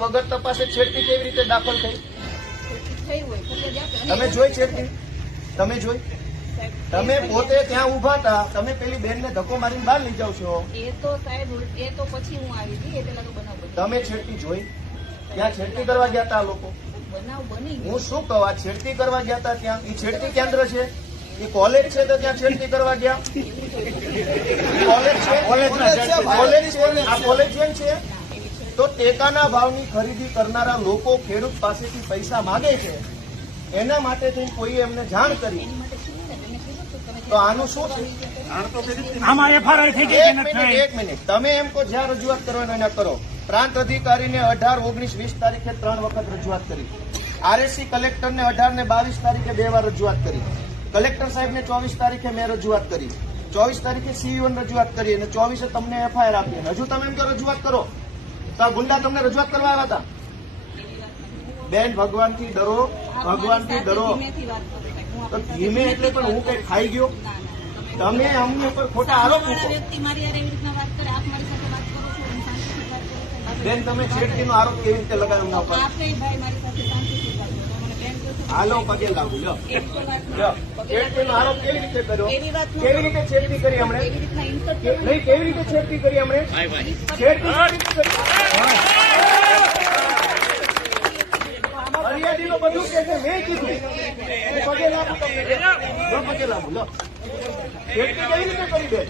વગર તપાસે છેડતી કેવી રીતે દાખલ થઈ? તમે જોઈ છેડતી? તમે જોઈ? તમે પોતે ત્યાં ઉભા હતા, તમે પેલી બેનને ધક્કો મારીને બહાર લઈ જાવ છો. એ તો સાહેબ, એ તો પછી હું આવી હતી, એ પેલા તો બનાવ બન્યો. તમે છેડતી જોઈ? ત્યાં છેડતી કરવા ગયા હતા આ લોકો? બનાવ બની ગયો. હું શું કહું, આ છેડતી કરવા ગયા હતા ત્યાં? એ છેડતી કેન્દ્ર છે? એ કોલેજ છે તો ત્યાં છેડતી કરવા ગયા? કોલેજ છે? આ કોલેજ છે? તો ટેકાના ભાવની ખરીદી કરનારા લોકો ખેડૂત પાસેથી પૈસા માંગે છે, એના માટે થઈને કોઈએ એમને જાણ કરી, તો આનું શું છે? આમાં એફઆરઆઈ થઈ ગઈ કે નથી થઈ? એક મિનિટ, તમે એમ કહો જ્યાં રજૂઆત કરવાનો એને કરો. પ્રાંત અધિકારીને 18, 19, 20 તારીખે 3 વખત રજૂઆત કરી. આરએસસી કલેક્ટરને 18 ને 22 તારીખે 2 વાર રજૂઆત કરી. કલેક્ટર સાહેબને 24 તારીખે મેં રજૂઆત કરી. 24 તારીખે સીઈઓને રજૂઆત કરી અને 24 તમને એફઆઈઆર આપી. હજુ તમે એમ કહો રજૂઆત કરો તો આ ગુંડા તમને રજૂઆત કરવા આવ્યા હતા? બેન, ભગવાનથી ડરો, ભગવાનથી ડરો. તો ધીમે એટલે પણ હું કઈ ખાઈ ગયો? તમે અમને ઉપર ખોટા આરોપ મૂકો. બેન, તમે છેડતીનો આરોપ કેવી રીતે લગાવ્યો એમના ઉપર? હાલો, પગે લાગુ. લો, છેડતીનો આરોપ કેવી રીતે કર્યો? કેવી રીતે છેડતી કરી હમણે? નહીં, કેવી રીતે છેડતી કરી હમણે? છેડતી ફરિયાદીનો બધું કે છે, મેં કીધું. પગે લાગુ તમને, પગે લાગુ. લો, છેડતી કેવી રીતે કરી? બેન,